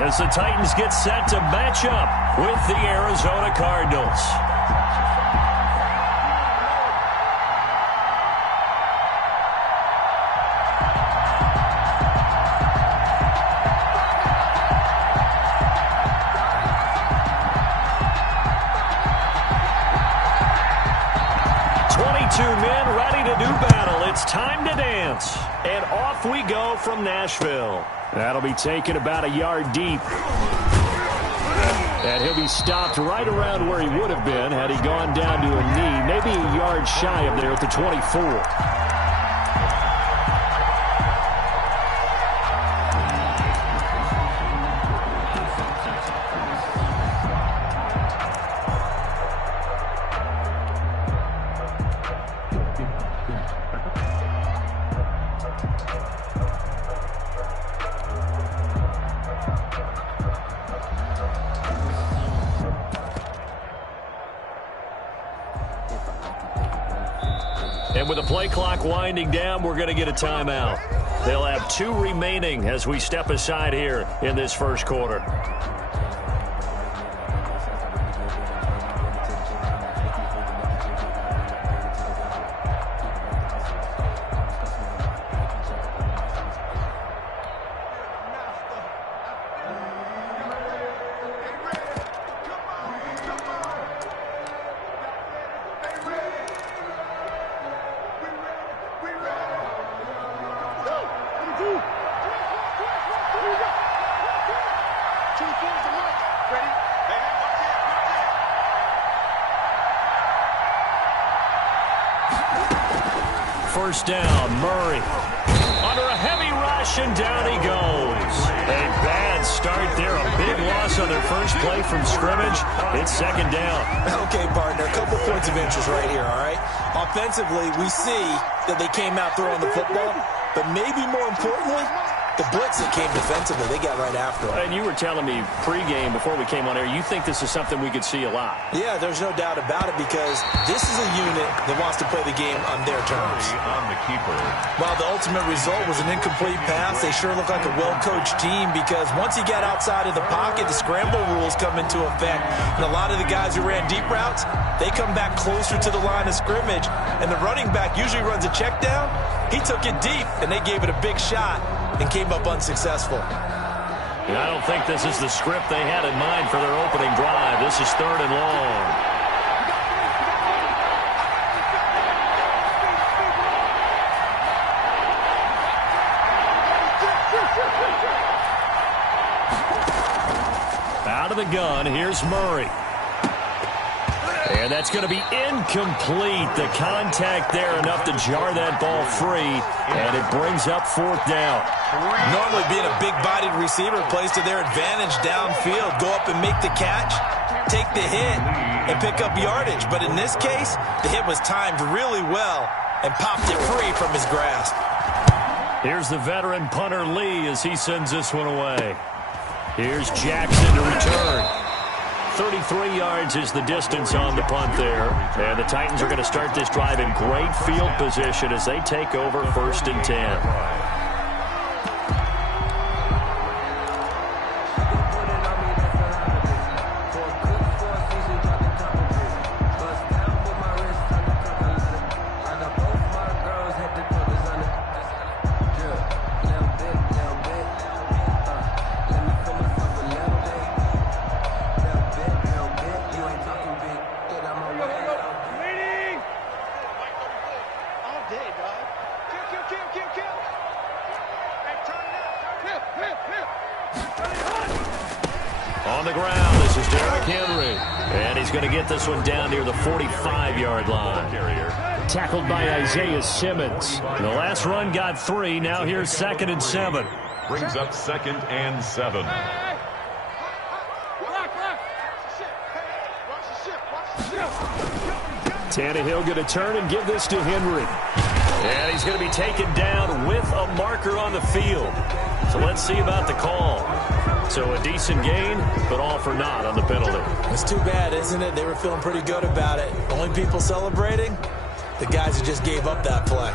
as the Titans get set to match up with the Arizona Cardinals. Men ready to do battle. It's time to dance. And off we go from Nashville. That'll be taken about a yard deep. And he'll be stopped right around where he would have been had he gone down to a knee, maybe a yard shy of there at the 24. And with the play clock winding down, we're going to get a timeout. They'll have 2 remaining as we step aside here in this first quarter. First down, Murray. Under a heavy rush, and down he goes. A bad start there. A big loss on their first play from scrimmage. It's second down. Okay, partner, a couple points of interest right here, all right? Offensively, we see that they came out throwing the football, but maybe more importantly, the blitz that came defensively, they got right after it. And you were telling me pregame before we came on air, you think this is something we could see a lot. Yeah, there's no doubt about it because this is a unit that wants to play the game on their terms. On the keeper. While the ultimate result was an incomplete pass, they sure look like a well-coached team because once you get outside of the pocket, the scramble rules come into effect. And a lot of the guys who ran deep routes, they come back closer to the line of scrimmage. And the running back usually runs a check down. He took it deep, and they gave it a big shot and came up unsuccessful. And I don't think this is the script they had in mind for their opening drive. This is 3rd and long. Out of the gun, here's Murray. And that's going to be incomplete. The contact there enough to jar that ball free, and it brings up 4th down. Normally being a big-bodied receiver plays to their advantage downfield. Go up and make the catch, take the hit, and pick up yardage. But in this case, the hit was timed really well and popped it free from his grasp. Here's the veteran punter Lee as he sends this one away. Here's Jackson to return. 33 yards is the distance on the punt there. And the Titans are going to start this drive in great field position as they take over 1st and 10. On the ground, this is Derrick Henry. And he's going to get this one down near the 45-yard line. Tackled by Isaiah Simmons. The last run got 3. Now here's 2nd and 7. Brings up 2nd and 7. Tannehill going to turn and give this to Henry. And he's going to be taken down with a marker on the field. So let's see about the call. So a decent gain, but all for naught on the penalty. It's too bad, isn't it? They were feeling pretty good about it. Only people celebrating, the guys who just gave up that play.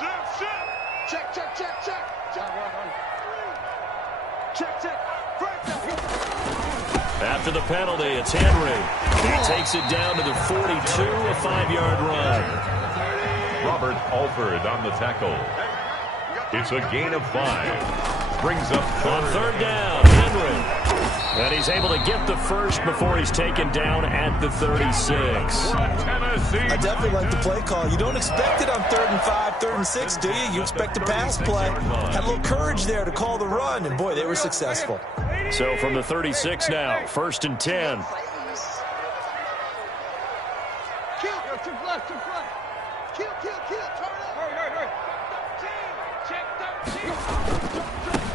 Check, check, check, check. Check, check. After the penalty, it's Henry. He takes it down to the 42, a 5-yard run. Robert Alford on the tackle. It's a gain of 5. Brings up On third down, Henry. And he's able to get the first before he's taken down at the 36. I definitely like the play call. You don't expect it on 3rd and 5, 3rd and 6, do you? You expect a pass play. Had a little courage there to call the run, and boy, they were successful. So from the 36 now, 1st and 10.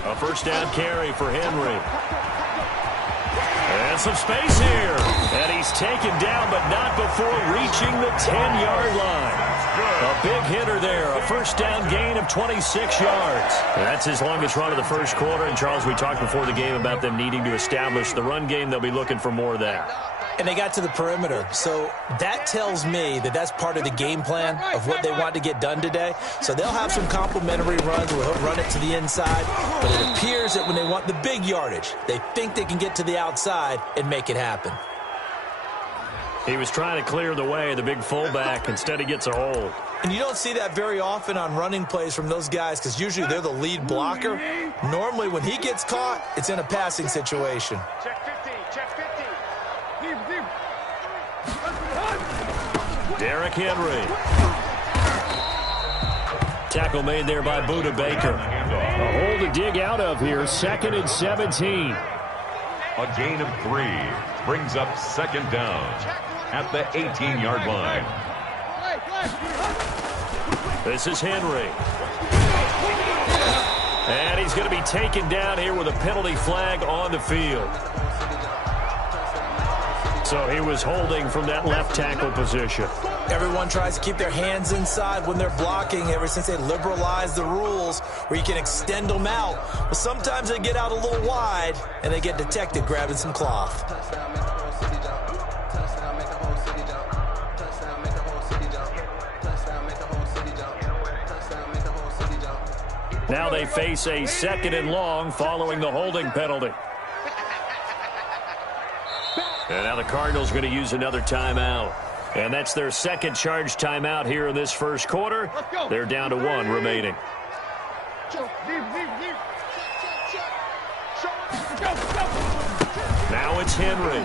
A first down carry for Henry. And some space here. And he's taken down, but not before reaching the 10-yard line. A big hitter there. A first down gain of 26 yards. That's his longest run of the first quarter. And, Charles, we talked before the game about them needing to establish the run game. They'll be looking for more of that. And they got to the perimeter. So that tells me that that's part of the game plan of what they want to get done today. So they'll have some complementary runs where he'll run it to the inside. But it appears that when they want the big yardage, they think they can get to the outside and make it happen. He was trying to clear the way, the big fullback. Instead, he gets a hold. And you don't see that very often on running plays from those guys because usually they're the lead blocker. Normally, when he gets caught, it's in a passing situation. Check 50, check 50. Derrick Henry. Tackle made there by Buda Baker. A hole to dig out of here, 2nd and 17. A gain of 3. Brings up 2nd down at the 18-yard line. This is Henry. And he's going to be taken down here with a penalty flag on the field. So he was holding from that left tackle position. Everyone tries to keep their hands inside when they're blocking ever since they liberalized the rules where you can extend them out. But sometimes they get out a little wide and they get detected grabbing some cloth. Now they face a 2nd and long following the holding penalty. And now the Cardinals going to use another timeout. And that's their 2nd charge timeout here in this first quarter. They're down to 1 remaining. Now it's Henry.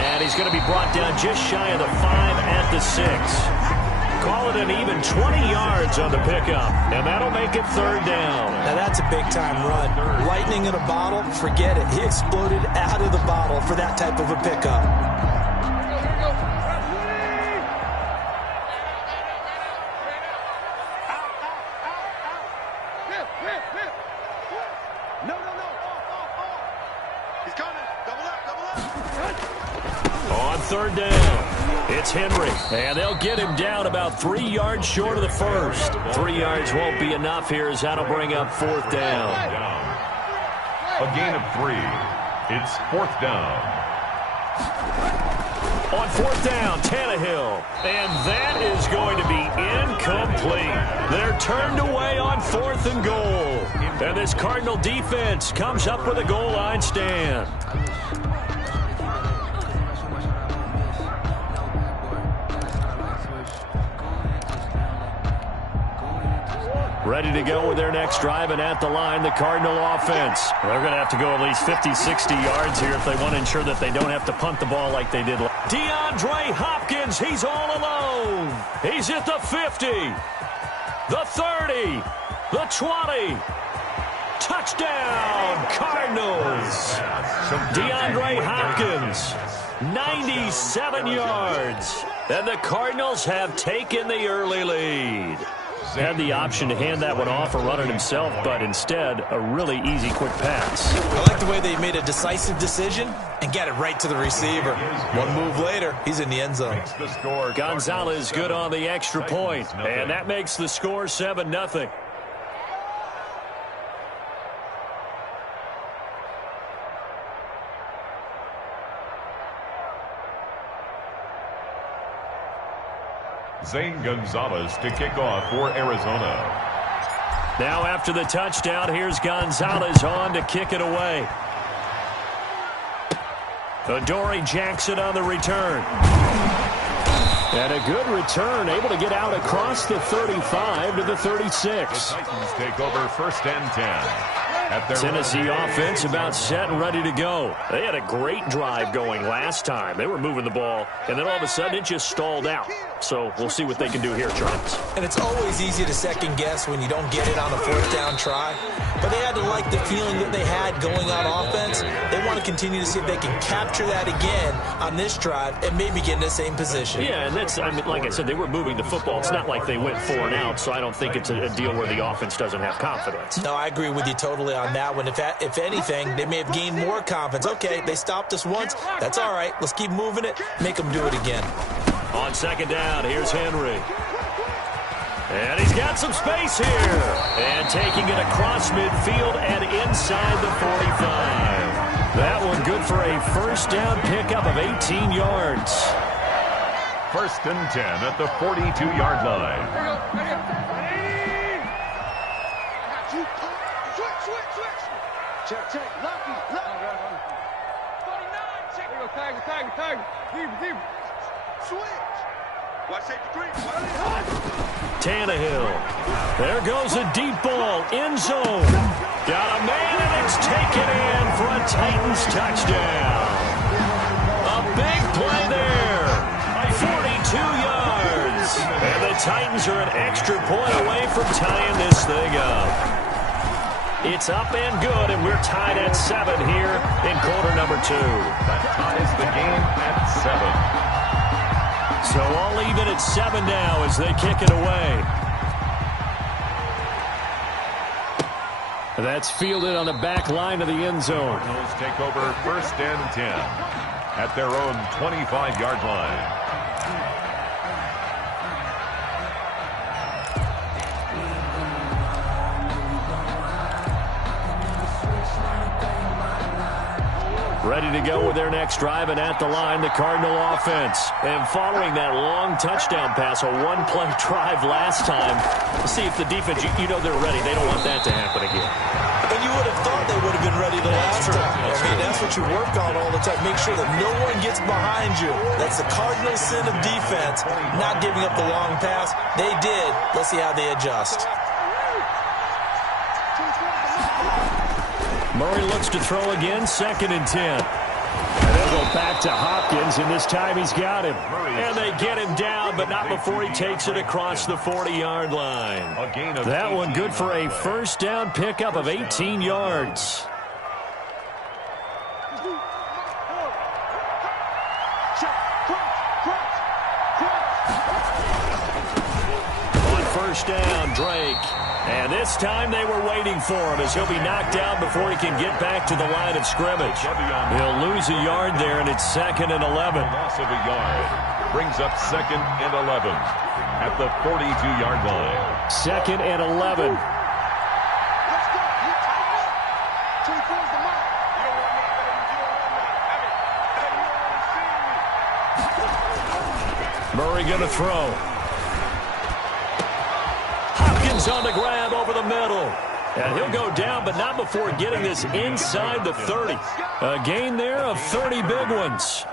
And he's going to be brought down just shy of the 5 at the 6. Call it an even 20 yards on the pickup, and that'll make it 3rd down. Now that's a big-time run. Lightning in a bottle, forget it. He exploded out of the bottle for that type of a pickup. He's coming. Double up. On 3rd down. It's Henry, and they'll get him down about 3 yards short of the first. 3 yards won't be enough here as that'll bring up 4th down. A gain of 3. It's 4th down. On 4th down, Tannehill. And that is going to be incomplete. They're turned away on 4th and goal. And this Cardinal defense comes up with a goal line stand. Ready to go with their next drive, and at the line, the Cardinal offense. They're going to have to go at least 50, 60 yards here if they want to ensure that they don't have to punt the ball like they did. DeAndre Hopkins, he's all alone. He's at the 50, the 30, the 20. Touchdown, Cardinals. DeAndre Hopkins, 97 yards. And the Cardinals have taken the early lead. Had the option to hand that one off or run it himself, but instead, a really easy, quick pass. I like the way they made a decisive decision and got it right to the receiver. One move later, he's in the end zone. Gonzalez good on the extra point, and that makes the score 7-0. Zane Gonzalez to kick off for Arizona. Now after the touchdown, here's Gonzalez on to kick it away. Adoree Jackson on the return. And a good return, able to get out across the 35 to the 36. The Titans take over 1st and 10. Tennessee offense about set and ready to go. They had a great drive going last time. They were moving the ball, and then all of a sudden it just stalled out. So we'll see what they can do here, Charles. And it's always easy to second guess when you don't get it on a 4th down try. But they had to like the feeling that they had going on offense. They want to continue to see if they can capture that again on this drive and maybe get in the same position. Yeah, and that's, I mean, like I said, they were moving the football. It's not like they went 4 and out, so I don't think it's a deal where the offense doesn't have confidence. No, I agree with you totally on that one. If anything, they may have gained more confidence. Okay, they stopped us once. That's all right. Let's keep moving it. Make them do it again. On 2nd down, here's Henry. And he's got some space here. And taking it across midfield and inside the 45. That one good for a 1st down pickup of 18 yards. 1st and 10 at the 42-yard line. Check. Lucky. 49. Check. Tag. Deep. Switch. Watch safety green. Tannehill. There goes a deep ball. End zone. Got a man, and it's taken in for a Titans touchdown. A big play there. 42 yards. And the Titans are an extra point away from tying this thing up. It's up and good, and we're tied at 7 here in quarter number 2. That ties the game at 7. So all even at 7 now as they kick it away. That's fielded on the back line of the end zone. Cardinals take over 1st and 10 at their own 25-yard line. Ready to go with their next drive, and at the line, the Cardinal offense. And following that long touchdown pass, a one-play drive last time, see if the defense, you know they're ready. They don't want that to happen again. And you would have thought they would have been ready the last time. That's what you work on all the time. Make sure that no one gets behind you. That's the cardinal sin of defense, not giving up the long pass. They did. Let's see how they adjust. Murray looks to throw again, 2nd and 10. And they'll go back to Hopkins, and this time he's got him. And they get him down, but not before he takes it across the 40-yard line. That one good for a 1st down pickup of 18 yards. On 1st down, Drake. And this time they were waiting for him as he'll be knocked down before he can get back to the line of scrimmage. He'll lose a yard there, and it's 2nd and 11. Loss of a yard brings up 2nd and 11 at the 42-yard line. 2nd and 11. Murray going to throw. Hopkins on the grab over the middle. And he'll go down, but not before getting this inside the 30. A gain there of 30 big ones.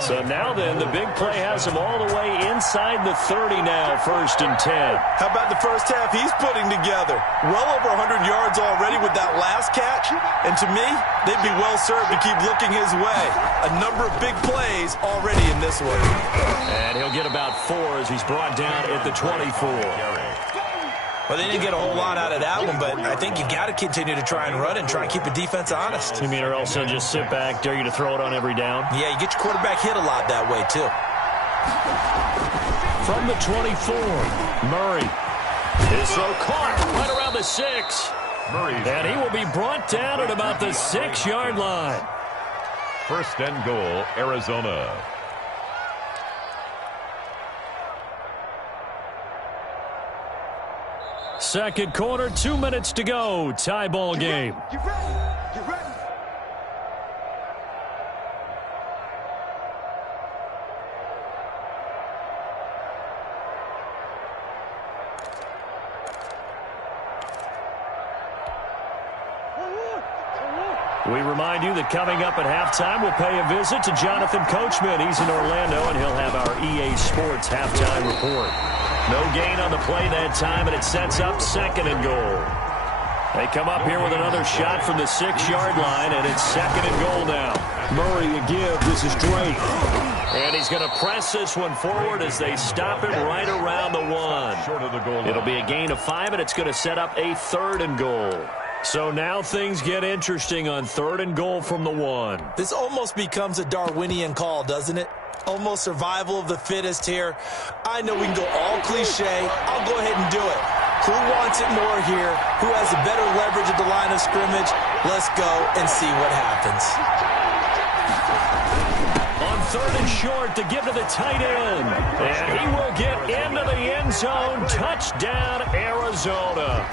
So now then, the big play has him all the way inside the 30 now, 1st and 10. How about the first half he's putting together? Well over 100 yards already with that last catch. And to me, they'd be well served to keep looking his way. A number of big plays already in this one. And he'll get about 4 as he's brought down at the 24. Well, they didn't get a whole lot out of that one, but I think you got to continue to try and run and try and keep the defense honest. You mean, or else they'll just sit back, dare you to throw it on every down? Yeah, you get your quarterback hit a lot that way, too. From the 24, Murray. His throw caught right around the 6. And he will be brought down at about the 6-yard line. 1st and goal, Arizona. Second quarter, 2 minutes to go. Tie ball game. You ready? You ready? We remind you that coming up at halftime, we'll pay a visit to Jonathan Coachman. He's in Orlando, and he'll have our EA Sports halftime report. No gain on the play that time, and it sets up 2nd and goal. They come up here with another shot from the 6-yard line, and it's 2nd and goal now. Murray to give. This is Drake. And he's going to press this one forward as they stop him right around the 1. Short of the goal line. It'll be a gain of 5, and it's going to set up a 3rd and goal. So now things get interesting on 3rd and goal from the 1. This almost becomes a Darwinian call, doesn't it? Almost survival of the fittest here. I know we can go all cliche. I'll go ahead and do it. Who wants it more here? Who has a better leverage at the line of scrimmage? Let's go and see what happens. On 3rd and short to give to the tight end. And he will get into the end zone. Touchdown, Arizona.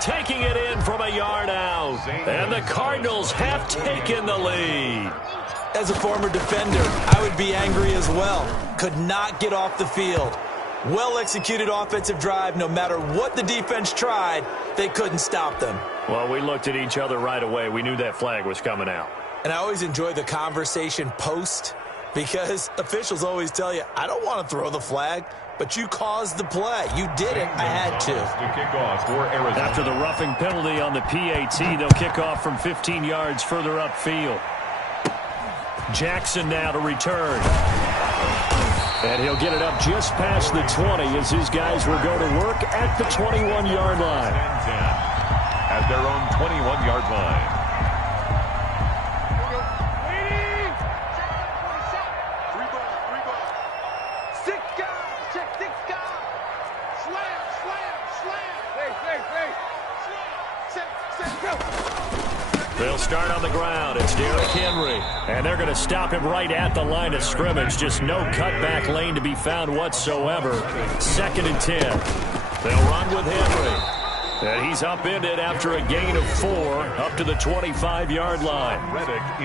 Taking it in from a yard out. And the Cardinals have taken the lead. As a former defender, I would be angry as well. Could not get off the field. Well-executed offensive drive. No matter what the defense tried, they couldn't stop them. Well, we looked at each other right away. We knew that flag was coming out. And I always enjoy the conversation post because officials always tell you, I don't want to throw the flag, but you caused the play. You did it. I had to. The kickoff for Arizona. After the roughing penalty on the PAT, they'll kick off from 15 yards further upfield. Jackson now to return. And he'll get it up just past the 20 as his guys will go to work at the 21-yard line. 10 at their own 21-yard line. They'll start on the ground. It's Derrick Henry. And they're going to stop him right at the line of scrimmage. Just no cutback lane to be found whatsoever. 2nd and 10. They'll run with Henry. And he's upended after a gain of 4 up to the 25-yard line.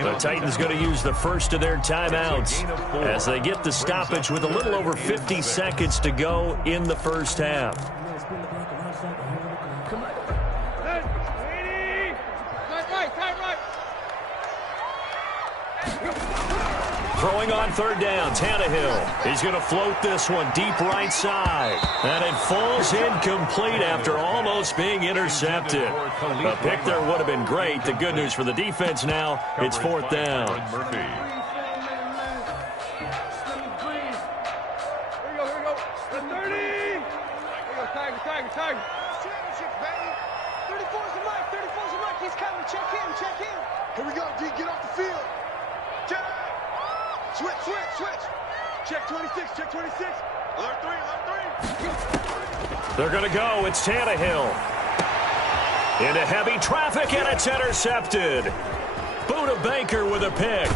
The Titans going to use the first of their timeouts as they get the stoppage with a little over 50 seconds to go in the first half. Throwing on 3rd down, Tannehill. He's going to float this one deep right side. And it falls incomplete after almost being intercepted. A pick there would have been great. The good news for the defense now, it's 4th down. Here we go. The 30. Here we go, Tiger. Championship, baby. 34's the mic. He's coming. Check him. Here we go, D. Get off the field. Check. Switch. Check 26. Alert 3. They're going to go. It's Tannehill. Into heavy traffic, and it's intercepted. Buda Baker with a pick.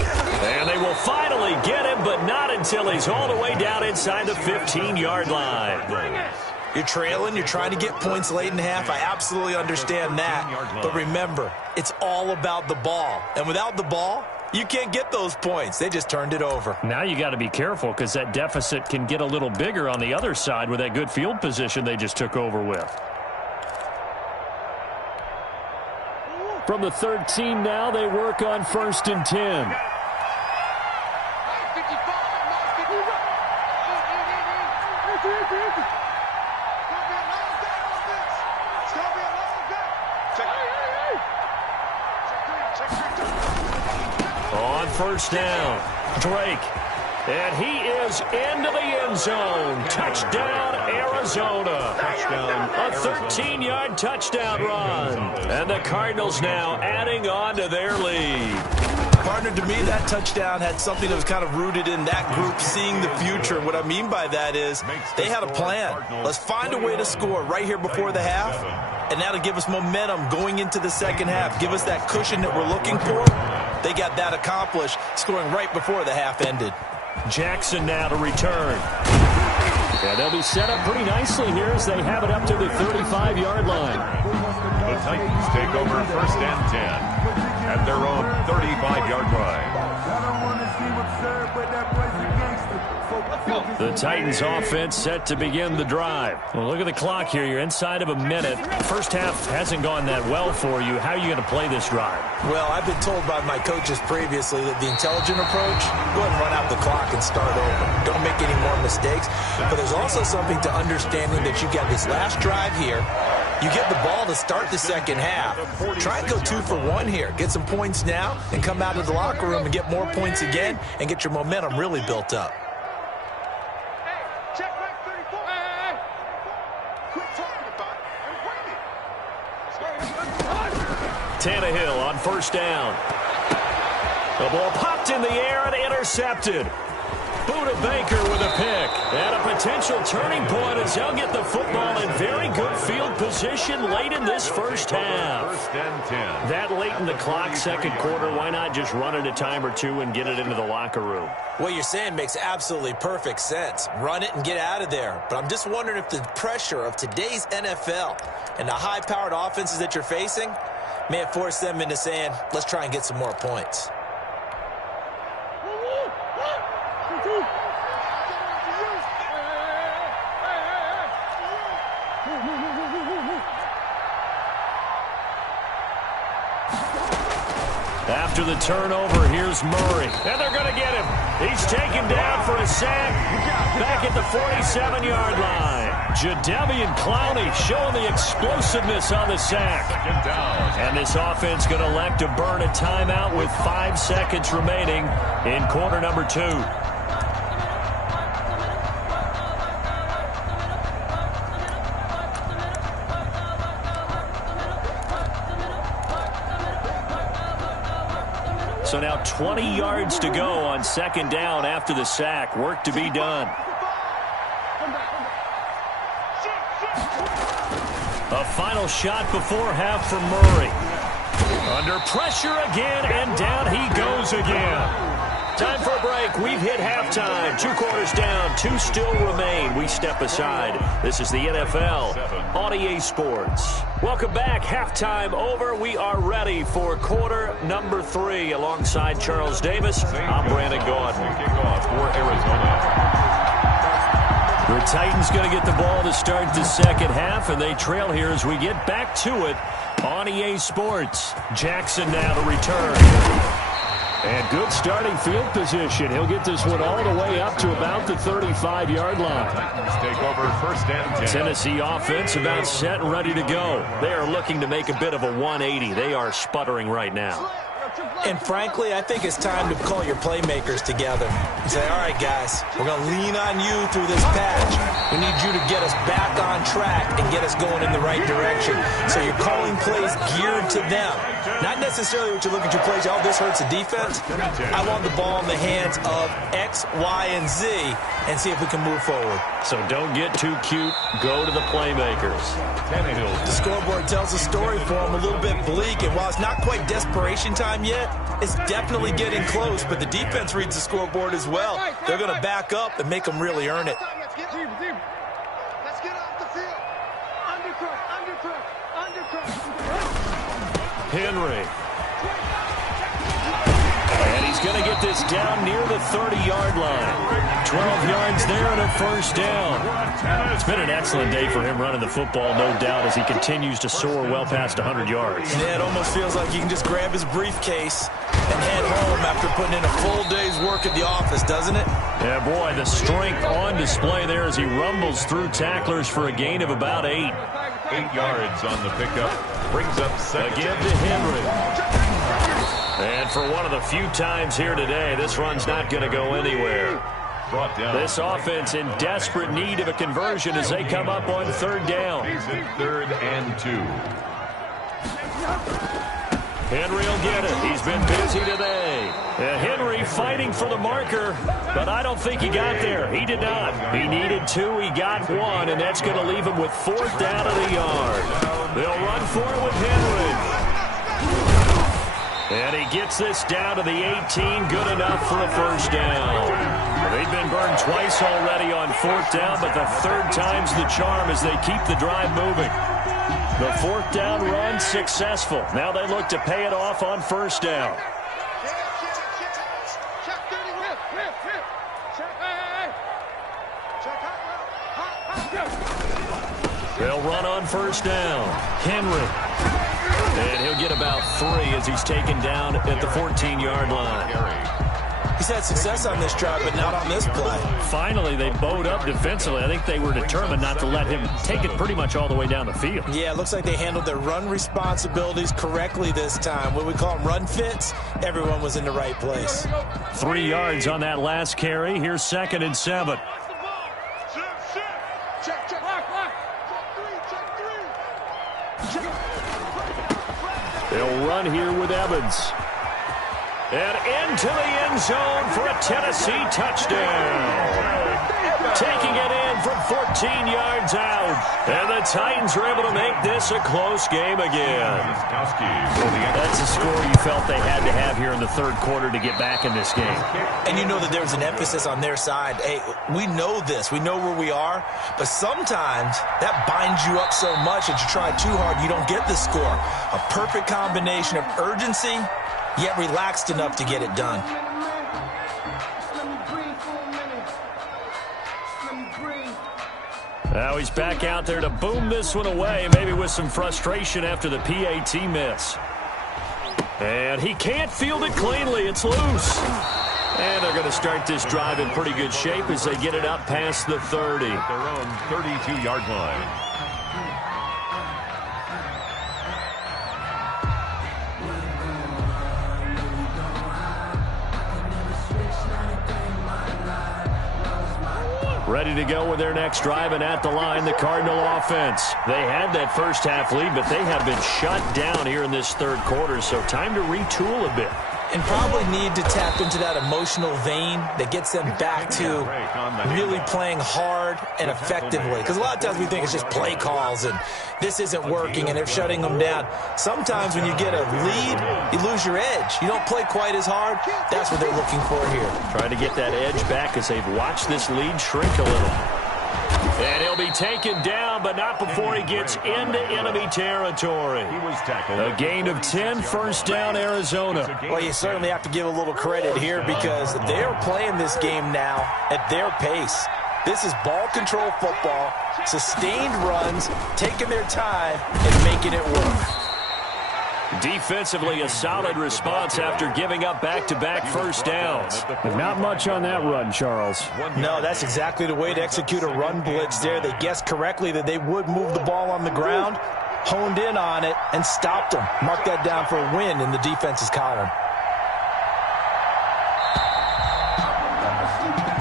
And they will finally get him, but not until he's all the way down inside the 15-yard line. You're trailing. You're trying to get points late in half. I absolutely understand that. But remember, it's all about the ball. And without the ball, you can't get those points. They just turned it over. Now you got to be careful because that deficit can get a little bigger on the other side with that good field position they just took over with. From the 13 now, they work on 1st and 10. On 1st down, Drake. And he is into the end zone. Touchdown, Arizona. A 13-yard touchdown run. And the Cardinals now adding on to their lead. Partner, to me, that touchdown had something that was kind of rooted in that group seeing the future. What I mean by that is they had a plan. Let's find a way to score right here before the half, and that'll give us momentum going into the second half. Give us that cushion that we're looking for. They got that accomplished, scoring right before the half ended. Jackson now to return. Yeah, they'll be set up pretty nicely here as they have it up to the 35-yard line. The Titans take over 1st and 10 at their own 35-yard line. The Titans offense set to begin the drive. Well, look at the clock here. You're inside of a minute. First half hasn't gone that well for you. How are you going to play this drive? Well, I've been told by my coaches previously that the intelligent approach, go ahead and run out the clock and start over. Don't make any more mistakes. But there's also something to understanding that you got this last drive here. You get the ball to start the second half. Try and go 2 for 1 here. Get some points now and come out of the locker room and get more points again and get your momentum really built up. Tannehill on first down. The ball popped in the air and intercepted. Buda Baker with a pick. And a potential turning point as he'll get the football in very good field position late in this first half. First and 10. That late in the clock, second quarter, why not just run it a time or two and get it into the locker room? What you're saying makes absolutely perfect sense. Run it and get out of there. But I'm just wondering if the pressure of today's NFL and the high-powered offenses that you're facing may have forced them into saying, let's try and get some more points. After the turnover, here's Murray. And they're going to get him. He's taken down for a sack back at the 47-yard line. Jadeveon Clowney showing the explosiveness on the sack. Second down. And this offense going to elect to burn a timeout with 5 seconds remaining in quarter number 2. So now 20 yards to go on second down after the sack. Work to be done. A final shot before half from Murray. Under pressure again, and down he goes again. Time for a break. We've hit halftime. 2 quarters down, 2 still remain. We step aside. This is the NFL on EA Sports. Welcome back. Halftime over. We are ready for quarter number 3. Alongside Charles Davis, I'm Brandon Gaudin. Kickoff for Arizona. The Titans going to get the ball to start the second half, and they trail here as we get back to it on EA Sports. Jackson now to return. And good starting field position. He'll get this one all the way up to about the 35-yard line. Titans take over first and 10. Tennessee offense about set and ready to go. They are looking to make a bit of a 180. They are sputtering right now. And frankly, I think it's time to call your playmakers together and say, all right, guys, we're going to lean on you through this patch. We need you to get us back on track and get us going in the right direction. So you're calling plays geared to them. Not necessarily what you're looking to plays, oh, this hurts the defense. I want the ball in the hands of X, Y, and Z and see if we can move forward. So don't get too cute. Go to the playmakers. The scoreboard tells a story for them, a little bit bleak, and while it's not quite desperation time yet, it's definitely getting close, but the defense reads the scoreboard as well. They're going to back up and make them really earn it. Let's get off the field. Undercut. Henry. And he's going to get this down near the 30-yard line. 12 yards there and a first down. It's been an excellent day for him running the football, no doubt, as he continues to soar well past 100 yards. Yeah, it almost feels like he can just grab his briefcase and head home after putting in a full day's work at the office, doesn't it? Yeah, boy, the strength on display there as he rumbles through tacklers for a gain of about 8. 8 yards on the pickup. Brings up second. Again to Henry. And for one of the few times here today, this run's not going to go anywhere. Brought down. This offense in desperate need of a conversion as they come up on third down. He's in 3rd and 2. Henry will get it. He's been busy today. Henry fighting for the marker, but I don't think he got there. He did not. He needed 2. He got 1, and that's going to leave him with 4th down of the yard. They'll run for it with Henry. And he gets this down to the 18. Good enough for a first down. They've been burned twice already on 4th down, but the 3rd time's the charm as they keep the drive moving. The 4th down run successful. Now they look to pay it off on first down. They'll run on first down. Henry. And he'll get about 3 as he's taken down at the 14-yard line. He's had success on this drive, but not on this play. Finally, they bowed up defensively. I think they were determined not to let him take it pretty much all the way down the field. Yeah, it looks like they handled their run responsibilities correctly this time. What we call them run fits, everyone was in the right place. 3 yards on that last carry. Here's 2nd and 7. They'll run here with Evans. And into the end zone for a Tennessee touchdown. Taking it in from 14 yards out. And the Titans are able to make this a close game again. That's a score you felt they had to have here in the third quarter to get back in this game. And you know that there's an emphasis on their side. Hey, we know this. We know where we are. But sometimes that binds you up so much that you try too hard, you don't get the score. A perfect combination of urgency, yet relaxed enough to get it done. Now he's back out there to boom this one away, maybe with some frustration after the PAT miss. And he can't field it cleanly. It's loose. And they're going to start this drive in pretty good shape as they get it up past the 30. Their own 32-yard line. Ready to go with their next drive, and at the line, the Cardinal offense. They had that first half lead, but they have been shut down here in this third quarter, so time to retool a bit. And probably need to tap into that emotional vein that gets them back to really playing hard and effectively. Because a lot of times we think it's just play calls and this isn't working and they're shutting them down. Sometimes when you get a lead, you lose your edge. You don't play quite as hard. That's what they're looking for here. Trying to get that edge back as they've watched this lead shrink a little. And he'll be taken down, but not before he gets into enemy territory. He was tackled. A gain of 10, first down, Arizona. Well, you certainly have to give a little credit here because they're playing this game now at their pace. This is ball control football, sustained runs, taking their time, and making it work. Defensively, a solid response after giving up back-to-back first downs. But not much on that run, Charles. No, that's exactly the way to execute a run blitz there. They guessed correctly that they would move the ball on the ground, honed in on it, and stopped them. Mark that down for a win in the defense's column.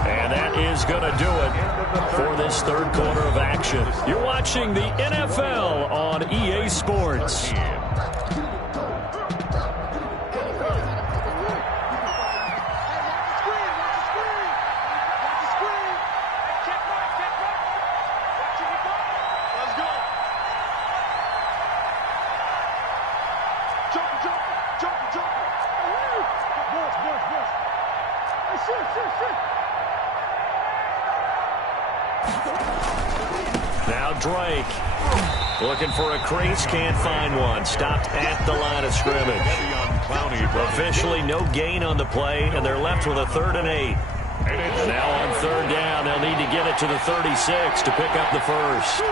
And that is going to do it for this third quarter of action. You're watching the NFL on EA Sports. Now Drake looking for a crease, can't find one. Stopped at the line of scrimmage. Officially no gain on the play, and they're left with a 3rd and 8. And now on 3rd down, they'll need to get it to the 36 to pick up the first.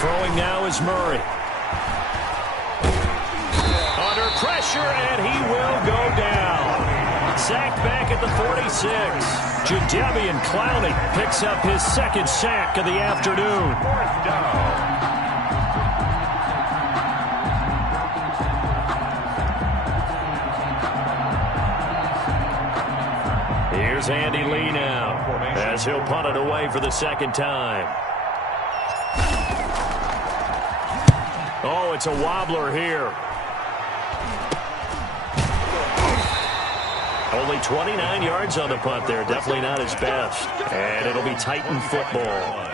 Throwing now is Murray. Under pressure, and he will go down. Sacked back at the 46. Jadeveon Clowney picks up his 2nd sack of the afternoon. 4th down. Here's Andy Lee now as he'll punt it away for the 2nd time. Oh, it's a wobbler here. Only 29 yards on the punt there. Definitely not his best. And it'll be Titan football.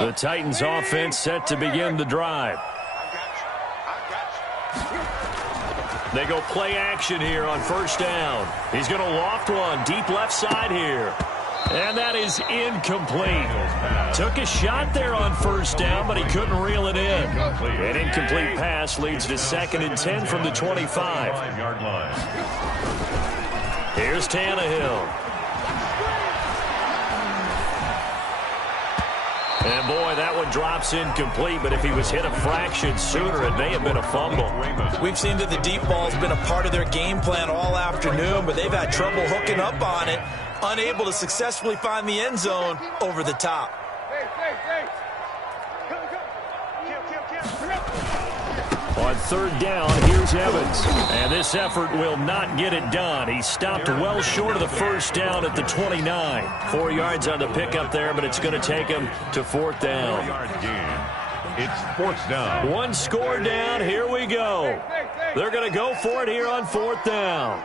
The Titans offense set to begin the drive. They go play action here on 1st down. He's going to loft one deep left side here. And that is incomplete. Took a shot there on first down, but he couldn't reel it in. An incomplete pass leads to 2nd and 10 from the 25. Here's Tannehill. And, boy, that one drops incomplete, but if he was hit a fraction sooner, it may have been a fumble. We've seen that the deep ball's been a part of their game plan all afternoon, but they've had trouble hooking up on it, unable to successfully find the end zone over the top. On 3rd down, here's Evans. And this effort will not get it done. He stopped well short of the first down at the 29. 4 yards on the pickup there, but it's going to take him to 4th down. 4-yard gain. It's 4th down. 1 score down. Here we go. They're going to go for it here on 4th down.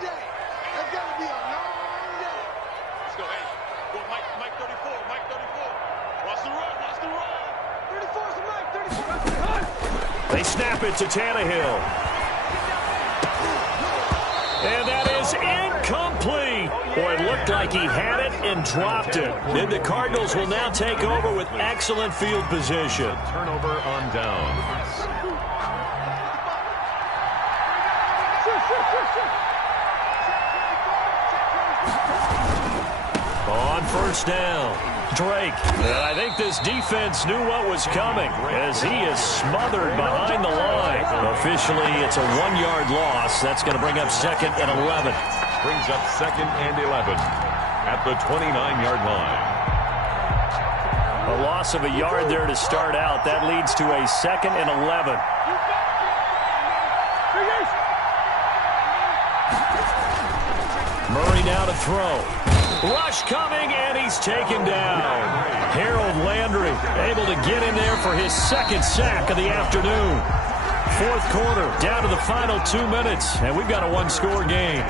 They snap it to Tannehill. And that is incomplete. Boy, it looked like he had it and dropped it. Then the Cardinals will now take over with excellent field position. Turnover on downs. On 1st down, Drake. And I think this defense knew what was coming as he is smothered behind the line. Officially, it's a 1-yard loss. That's going to bring up 2nd and 11. Brings up 2nd and 11 at the 29-yard line. A loss of a yard there to start out. That leads to a 2nd and 11. Murray now to throw. Rush coming, and he's taken down. Harold Landry able to get in there for his 2nd sack of the afternoon. 4th quarter, down to the final 2 minutes, and we've got a 1-score game.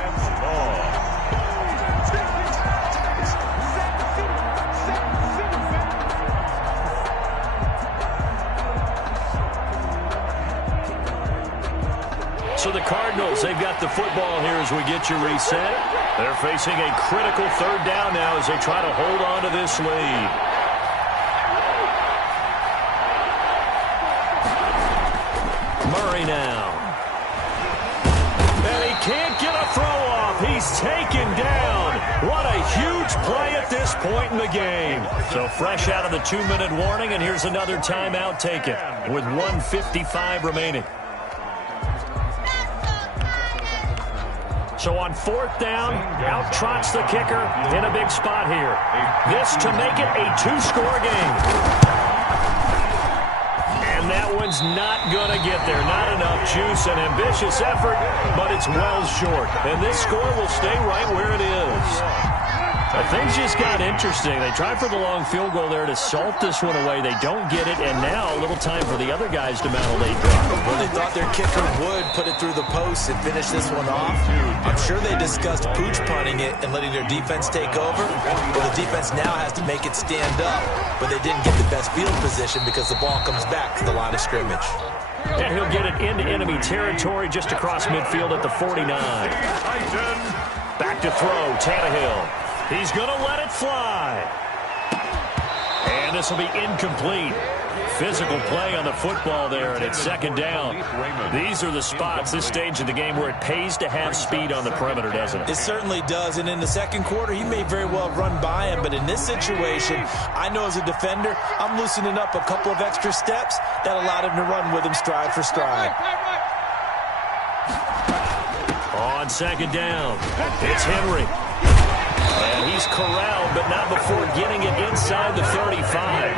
So the Cardinals, they've got the football here as we get you reset. They're facing a critical 3rd down now as they try to hold on to this lead. Murray now. And he can't get a throw off. He's taken down. What a huge play at this point in the game. So fresh out of the 2-minute warning, and here's another timeout taken with 1:55 remaining. So on 4th down, out trots the kicker in a big spot here. This to make it a 2-score game. And that one's not going to get there. Not enough juice, an ambitious effort, but it's well short. And this score will stay right where it is. Things just got interesting. They tried for the long field goal there to salt this one away. They don't get it, and now a little time for the other guys to mount a late drive. Well, they thought their kicker would put it through the post and finish this one off. I'm sure they discussed pooch punting it and letting their defense take over. Well, the defense now has to make it stand up, but they didn't get the best field position because the ball comes back to the line of scrimmage. And he'll get it into enemy territory just across midfield at the 49. Back to throw, Tannehill. He's going to let it fly. And this will be incomplete. Physical play on the football there, and it's 2nd down. These are the spots, this stage of the game, where it pays to have speed on the perimeter, doesn't it? It certainly does, and in the 2nd quarter, he may very well run by him, but in this situation, I know as a defender, I'm loosening up a couple of extra steps that allowed him to run with him stride for stride. On 2nd down, it's Henry. And he's corralled, but not before getting it inside the 35.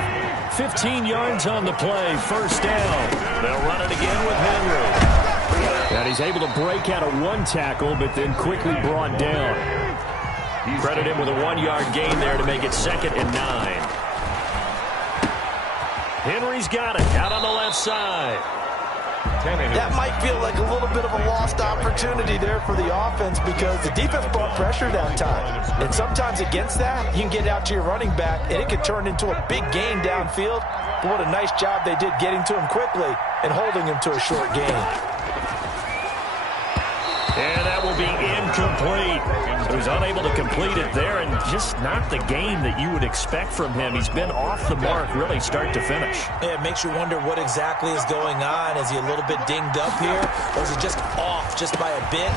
15 yards on the play, 1st down. They'll run it again with Henry. And he's able to break out of 1 tackle, but then quickly brought down. Credit him with a 1-yard gain there to make it 2nd and 9. Henry's got it out on the left side. That might feel like a little bit of a lost opportunity there for the offense because the defense brought pressure that time. And sometimes against that, you can get out to your running back, and it could turn into a big gain downfield. But what a nice job they did getting to him quickly and holding him to a short gain. And that will be incomplete. incomplete. He was unable to complete it there, and just not the game that you would expect from him. He's been off the mark really start to finish. Yeah, it makes you wonder what exactly is going on. Is he a little bit dinged up here, or is he just off just by a bit?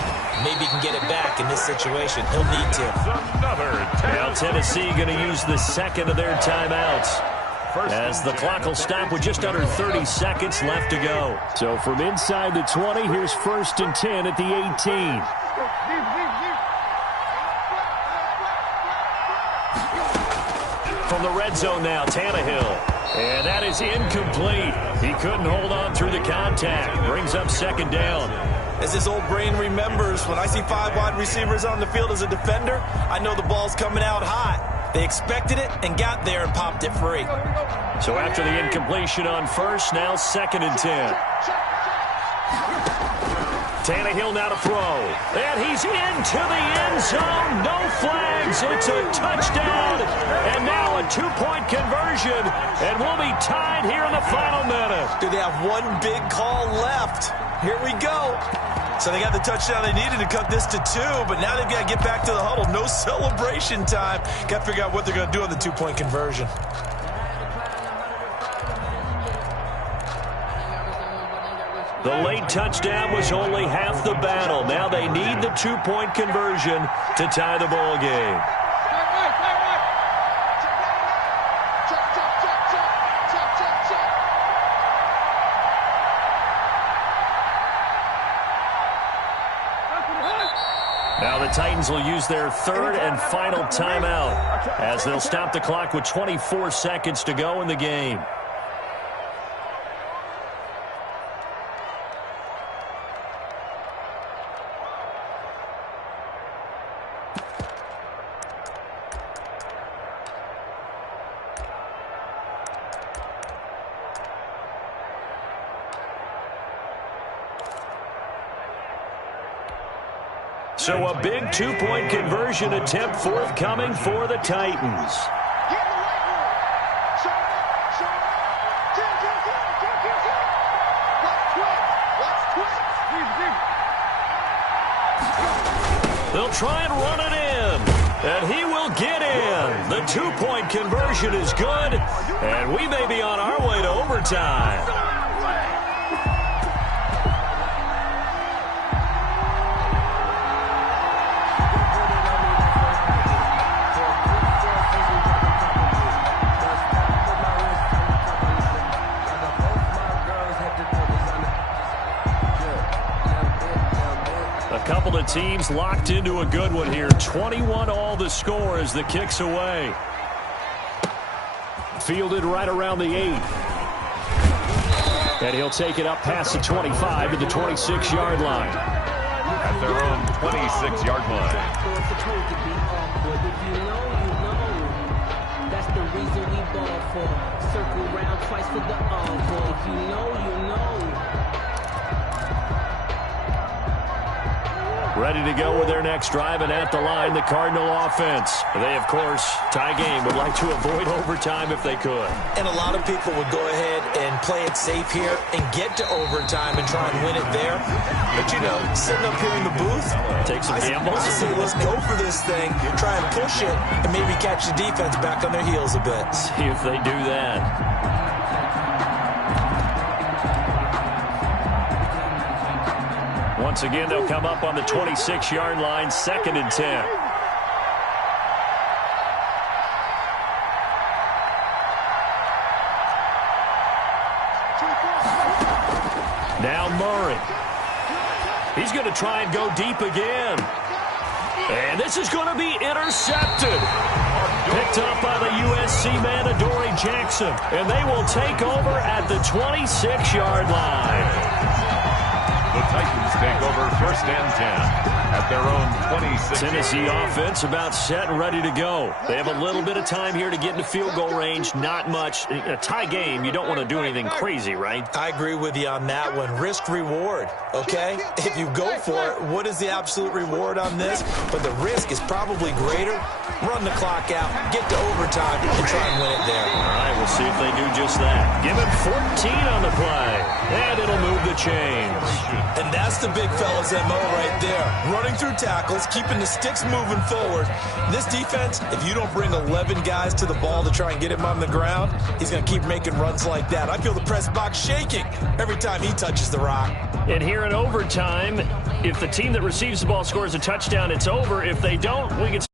Maybe he can get it back in this situation. He'll need to. Now Tennessee going to use the second of their timeouts, as the clock will stop with just under 30 seconds left to go. So from inside the 20, here's 1st and 10 at the 18. From the red zone now, Tannehill. And that is incomplete. He couldn't hold on through the contact. Brings up 2nd down. As his old brain remembers, when I see 5 wide receivers on the field as a defender, I know the ball's coming out hot. They expected it and got there and popped it free. So after the incompletion on 1st, now 2nd and 10. Tannehill now to throw. And he's into the end zone. No flags. It's a touchdown. And now a 2-point conversion. And we'll be tied here in the final minute. Do they have one big call left? Here we go. So they got the touchdown they needed to cut this to 2, but now they've got to get back to the huddle. No celebration time. Got to figure out what they're going to do on the 2-point conversion. The late touchdown was only half the battle. Now they need the 2-point conversion to tie the ball game. Now the Titans will use their 3rd and final timeout, as they'll stop the clock with 24 seconds to go in the game. So a big 2-point conversion attempt forthcoming for the Titans. They'll try and run it in, and he will get in. The 2-point conversion is good, and we may be on our way to overtime. Couple of teams locked into a good one here. 21 all the score as the kick's away. Fielded right around the 8. And he'll take it up past the 25 to the 26-yard line. At their own 26-yard line. That's the reason we ball for. Circle round twice for the all-boy. You know. Ready to go with their next drive, and at the line, the Cardinal offense. They, of course, tie game, would like to avoid overtime if they could. And a lot of people would go ahead and play it safe here and get to overtime and try and win it there. But, you know, sitting up here in the booth, take some gambles. I say let's go for this thing, try and push it, and maybe catch the defense back on their heels a bit. See if they do that. Once again, they'll come up on the 26-yard line, 2nd and 10. Now Murray. He's going to try and go deep again. And this is going to be intercepted. Picked up by the USC man, Adoree Jackson. And they will take over at the 26-yard line. The Titans take over 1st and 10 at their own 26. Tennessee offense about set and ready to go. They have a little bit of time here to get into field goal range. Not much. In a tie game, you don't want to do anything crazy, right? I agree with you on that one. Risk reward, okay? If you go for it, what is the absolute reward on this? But the risk is probably greater. Run the clock out, get to overtime, and try and win it there. All right, we'll see if they do just that. Give him 14 on the play, and it'll move the chains. And that's the big fella's MO right there. Running through tackles, keeping the sticks moving forward. This defense, if you don't bring 11 guys to the ball to try and get him on the ground, he's going to keep making runs like that. I feel the press box shaking every time he touches the rock. And here in overtime, if the team that receives the ball scores a touchdown, it's over. If they don't, we get